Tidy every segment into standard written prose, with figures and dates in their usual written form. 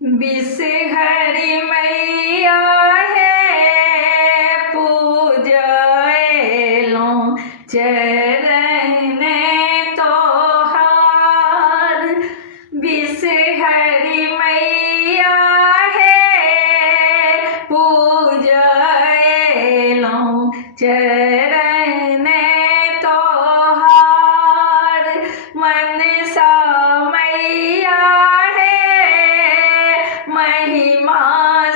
बिसहरी मैया है पूजलो चरण तोहार। बिसहरी मैया है पूजलो चरण तोहार। मनसा मैया महिमा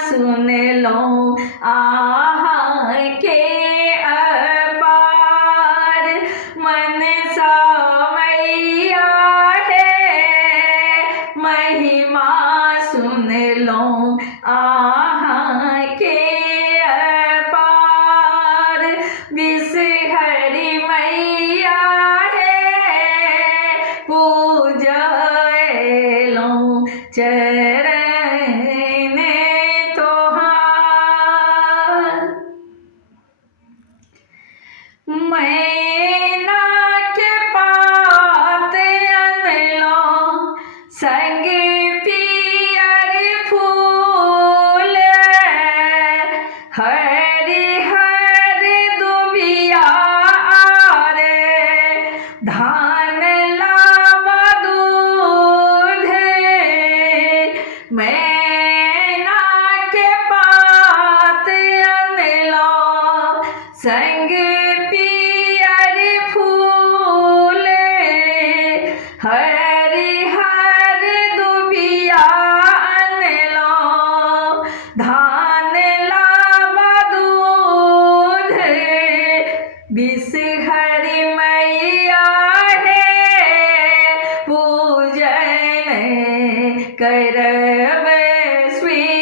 सुन लो आहा के अपार। मनसा मैया है महिमा सुन लो आहा के अपार। बिसहरी मैया है पूजलो चरण मैना के पात अनलो संग पियर फूल। हरि हरि दुबिया आरे धान लावा दूध। मैना के पात अनलो संग हरि हरि दुबिया अनलो धान लावा दूध। बिसहरी मैया है पूजन करब स्वीकार।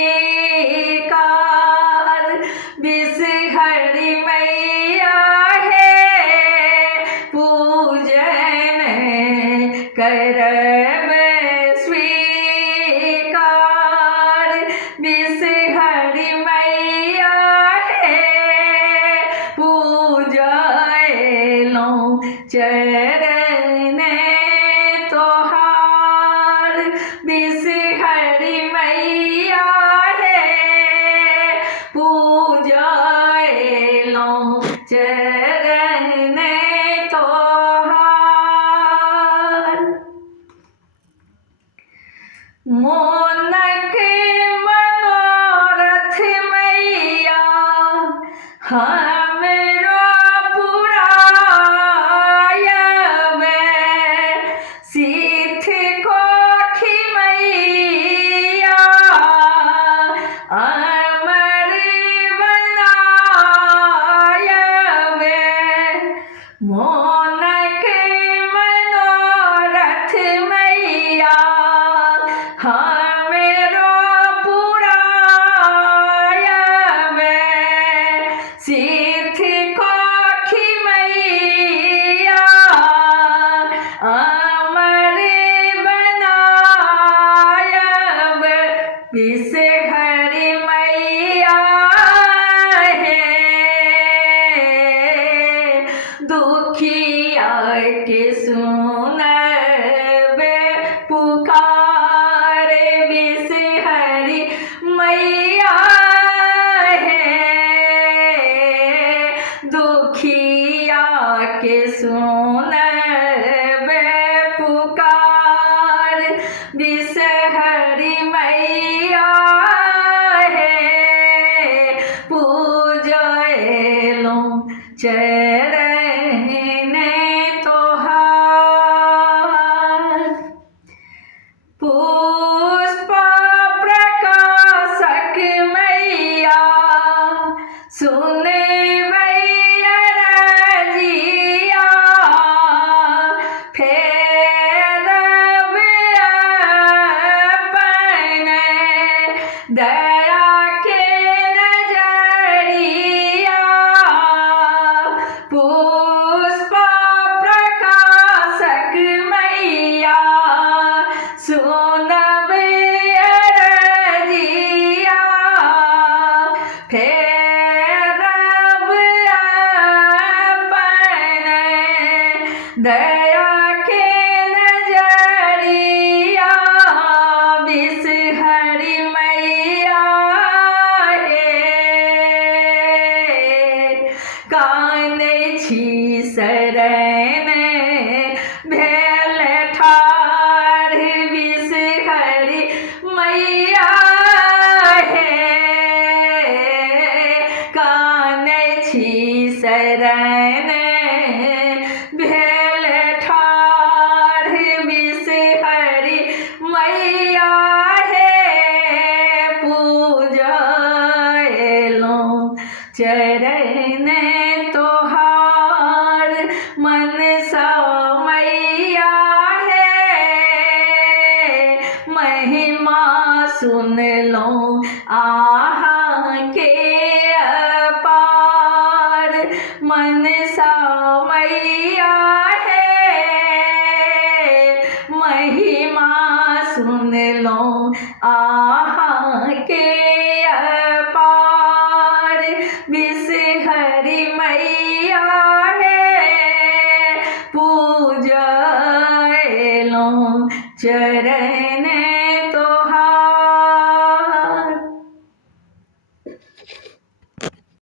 बिसहरी मैया है पूजन करब स्वीकार। बिसहरी मैया है पूजलो चरण तोहार। बिसहरी मैया है पूजलो चरण तोहार। मोनक मनोरथ मैया हमरो पुरायब। सिद्ध कोठी मैया अमर बनायब। मोनक मनोरथ मैया हमरो पुरायब। सिद्ध कोठी मैया अमर बनायब। बिसहरी मैया है दुखिया के सुनब पुकार। बिसहरी मैया है दुखिया के सुनब पुकार। बिसहरी मैया है पूजलो चरण तोहार। पुष्प प्रकाशक मैया सुन रजिया। फेरब अपन दया के नजरिया। पुष्प प्रकाशक मैया सुनब रजिया। फेरब अपन दया के नजरिया। बिसहरी महिमा सुन लो आहा के